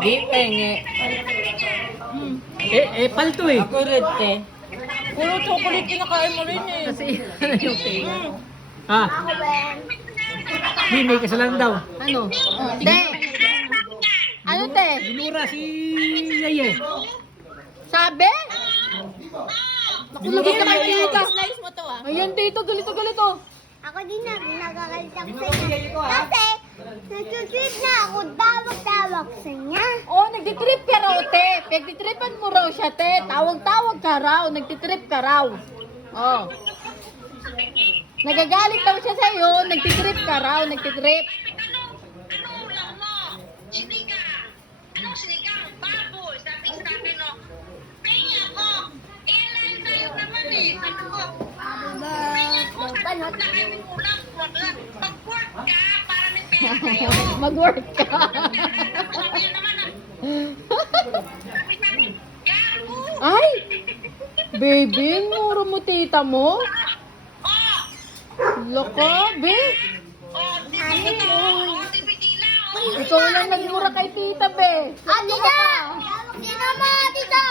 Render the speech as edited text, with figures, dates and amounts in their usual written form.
Di penge. Palto eh. Ako rin, te. Puro chocolate kinakain mo rin eh. Kasi ano yung pera? Ha? Di, may kasalanan daw. Ano? Te! Ano, te? Binura si Yeye. Sabi? Naku, lagot ka kay tita. Slice mo to ah. Ayan, tito. Galito. Ako din nagagalit ako sa kanya. Kasi, nagtutrip na ako, tawag-tawag sa niya. Oh, nagtitrip ka raw, te. Pagtitripan mo raw siya, te. Tawag-tawag ka raw. Nagtitrip ka raw. Oh. Nagagalit daw siya sa'yo. Nagtitrip ka raw. Nagtitrip. Ano ulam mo? Sinigang. Anong sinigang? Baboy. Sabi sa akin, no? Penga ko. Airline tayo naman eh. Sabi ko, penga ko. Sabi ko, kami ulam. Mag-work ka para may pera kayo. Mag-work ka. Sabi niya naman, sabi, gago. Ay! Baby, mura mo tita mo? Oh! Loko, be. Oh, DVD oh, DVD lang. Ikaw lang nagmura kay tita, be. Ah, tita! Sino mo, tita?